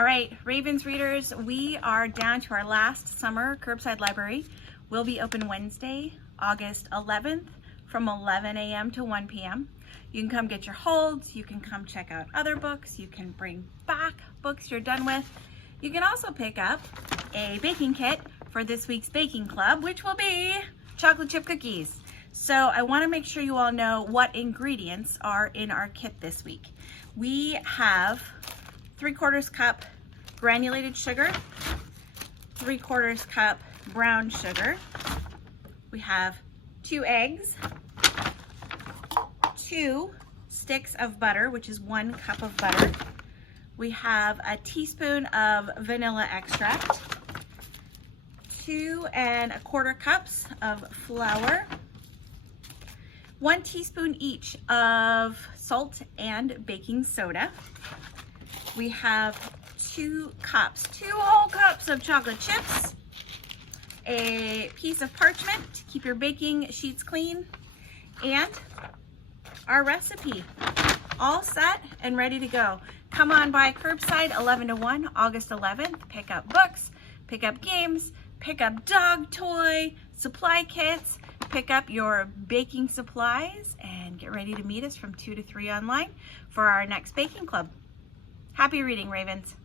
All right, Ravens readers, we are down to our last summer curbside library. We'll be open Wednesday, August 11th from 11 a.m. to 1 p.m. You can come get your holds, you can come check out other books, you can bring back books you're done with. You can also pick up a baking kit for this week's baking club, which will be chocolate chip cookies. So I want to make sure you all know what ingredients are in our kit this week. We have 3/4 cup granulated sugar, 3/4 cup brown sugar. We have 2 eggs, 2 sticks of butter, which is 1 cup of butter. We have a teaspoon of vanilla extract, 2 1/4 cups of flour, 1 teaspoon each of salt and baking soda. We have 2 whole cups of chocolate chips, a piece of parchment to keep your baking sheets clean, and our recipe. All set and ready to go. Come on by curbside 11 to 1, August 11th. Pick up books, pick up games, pick up dog toy, supply kits, pick up your baking supplies, and get ready to meet us from 2 to 3 online for our next baking club. Happy reading, Ravens.